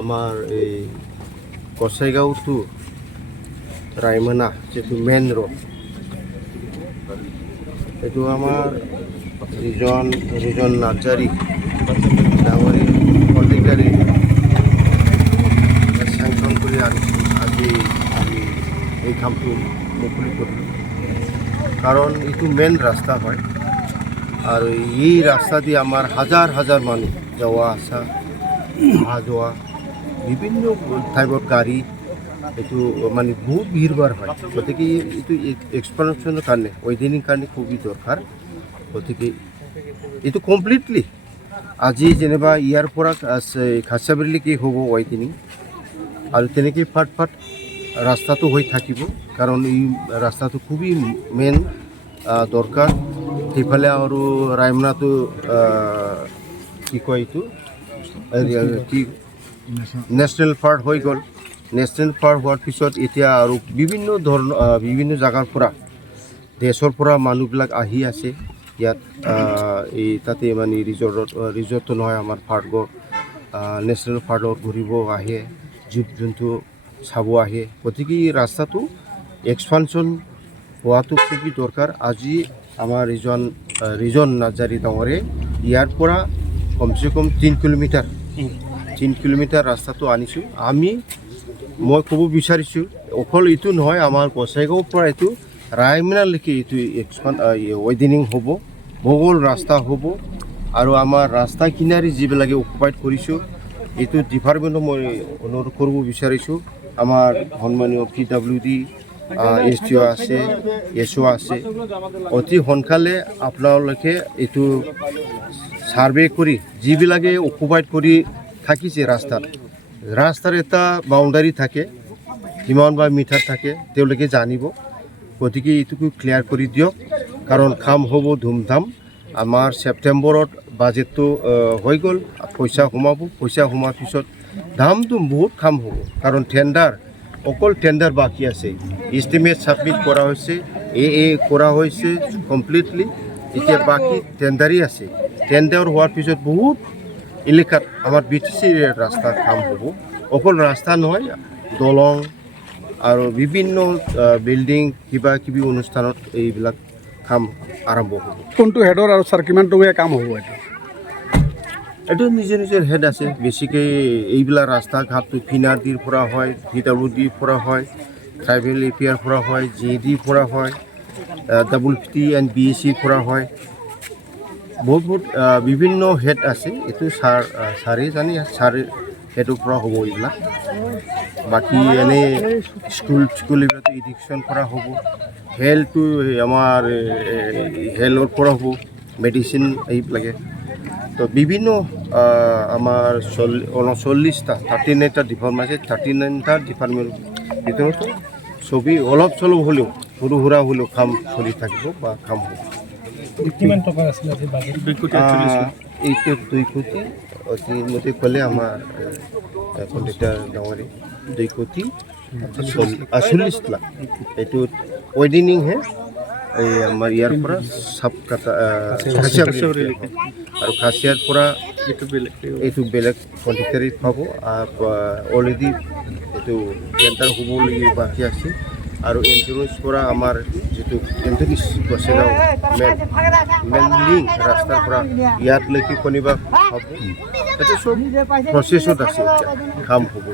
আমাৰ এই গোসাইগাঁও টু ৰায়মনা যিটো মেইন ৰোড, এইটো আমাৰ ৰিজন নাৰ্জাৰী ডাঙৰী কণ্ট্ৰেক্টাৰে চেংচন কৰি আনিছোঁ। আজি আমি এই কামটো মুকলি কৰিলোঁ, কাৰণ এইটো মেইন ৰাস্তা হয় আৰু এই ৰাস্তা দি আমাৰ হাজাৰ হাজাৰ মানুহ যোৱা আসা অহা যোৱা বিভিন্ন ঠাইত গাড়ী এইটো মানে বহুত ভিৰ ভাৰ হয়। গতিকে এইটো এক্সপানশ্যনৰ কাৰণে ৱেডিঙৰ কাৰণে খুবেই দৰকাৰ। গতিকে এইটো কমপ্লিটলি আজি যেনিবা ইয়াৰ পৰা খাচিয়াবাৰীলৈকে হ'ব ৱেডিং, আৰু তেনেকৈ ফাট ফাট ৰাস্তাটো হৈ থাকিব, কাৰণ এই ৰাস্তাটো খুবেই মেইন দৰকাৰ। সেইফালে আৰু ৰায়মনাটো কি কয় এইটো কি নেশ্যনেল পাৰ্ক হৈ গ'ল। নেশ্যনেল পাৰ্ক হোৱাৰ পিছত এতিয়া আৰু বিভিন্ন জেগাৰ পৰা দেশৰ পৰা মানুহবিলাক আহি আছে ইয়াত, এই তাতে মানে ৰিজৰ্ট নহয়, আমাৰ পাৰ্কত নেশ্যনেল পাৰ্কত ঘূৰিব আহে, জীৱ জন্তু চাব আহে। গতিকে এই ৰাস্তাটো এক্সপানশ্যন হোৱাটো খুবেই দৰকাৰ। আজি আমাৰ ৰিজন নাৰ্জাৰী ডাঙৰে ইয়াৰ পৰা কমচে কম 3 কিলোমিটাৰ ৰাস্তাটো আনিছোঁ। মই ক'ব বিচাৰিছোঁ অকল এইটো নহয়, আমাৰ গোসাইগাঁৱৰ পৰা এইটো ৰায়মনালৈকে এইটো ৱেডিং হ'ব, বহল ৰাস্তা হ'ব। আৰু আমাৰ ৰাস্তা কিনাৰে যিবিলাকে অকুপাইড কৰিছোঁ, এইটো ডিপাৰ্টমেণ্টক মই অনুৰোধ কৰিব বিচাৰিছোঁ। আমাৰ সন্মানীয় PWD SDO আছে, SO আছে, অতি সোনকালে আপোনালোকে এইটো ছাৰ্ভে কৰি যিবিলাকে অকুপাইড কৰি থাকিছে ৰাস্তাৰ এটা বাউণ্ডাৰী থাকে, কিমান বা মিটাৰ থাকে তেওঁলোকে জানিব। গতিকে এইটোকো ক্লিয়াৰ কৰি দিয়ক, কাৰণ কাম হ'ব ধুমধাম। আমাৰ ছেপ্টেম্বৰত বাজেটটো হৈ গ'ল, পইচা সোমোৱাৰ পিছত ধামধুম বহুত কাম হ'ব, কাৰণ অকল টেণ্ডাৰ বাকী আছে। এষ্টিমেট ছাবমিট কৰা হৈছে, কৰা হৈছে কমপ্লিটলি, এতিয়া বাকী টেণ্ডাৰেই আছে। টেণ্ডাৰ হোৱাৰ পিছত বহুত এলেকাত আমাৰ BTC ৰাস্তাৰ কাম হ'ব। অকল ৰাস্তা নহয়, দলং আৰু বিভিন্ন বিল্ডিং কিবা কিবি অনুষ্ঠানত এইবিলাক কাম আৰম্ভ হ'ব। কোনটো হেডৰ আৰু ছাৰ কিমান টকীয়া কাম হ'ব এইটো নিজৰ হেড আছে। বেছিকৈ এইবিলাক ৰাস্তা ঘাটটো ফিনাডিৰ পৰা হয়, PWDৰ পৰা হয়, ট্ৰাইবেল APR পৰা হয়, JD পৰা হয়, WPT and BACৰ পৰা হয়। বহুত বিভিন্ন হেড আছে। এইটো ছাৰে জানে, ছাৰে হেডৰ পৰা হ'ব এইবিলাক। বাকী এনেই স্কুল এইবিলাকতো এডুকেশ্যন পৰা হ'ব, হেল্থটো আমাৰ হেল্থৰ পৰা হ'ব, মেডিচিন এইবিলাকে। তো বিভিন্ন আমাৰ 39টা 39টা ডিপাৰ্টমেণ্ট আছে। 39টা ডিপাৰ্টমেণ্ট ভিতৰত ছবি অলপ চলপ হ'লেও সৰু সুৰা হ'লেও কাম চলি থাকিব বা কাম হ'ব। কিমান টকা আছিলে আজি বাজেট? এইটো 2 কোটি অতিমধ্যে ক'লে আমাৰ কণ্ট্ৰেক্টৰ ডাঙৰে 2 কোটি 40 লাখ। এইটো ৱেডিং হে এই আমাৰ ইয়াৰ পৰা খাচিয়াবাৰীলৈকে, আৰু খাচিয়াৰ পৰা এইটো বেলেগ কণ্ট্ৰেক্টৰে পাব। অলৰেডি এইটো টেণ্ডাৰ হ'বলগীয়া বাকী আছে। আৰু এণ্ট্ৰেঞ্চ পৰা আমাৰ যিটো এণ্ট্ৰেঞ্চ গোসাইগাঁও মেইন লিংক ৰাস্তাৰ পৰা ইয়াতলৈকে কোনোবা হ'ব, এইটো চব প্ৰচেছত আছে, এতিয়া কাম হ'ব।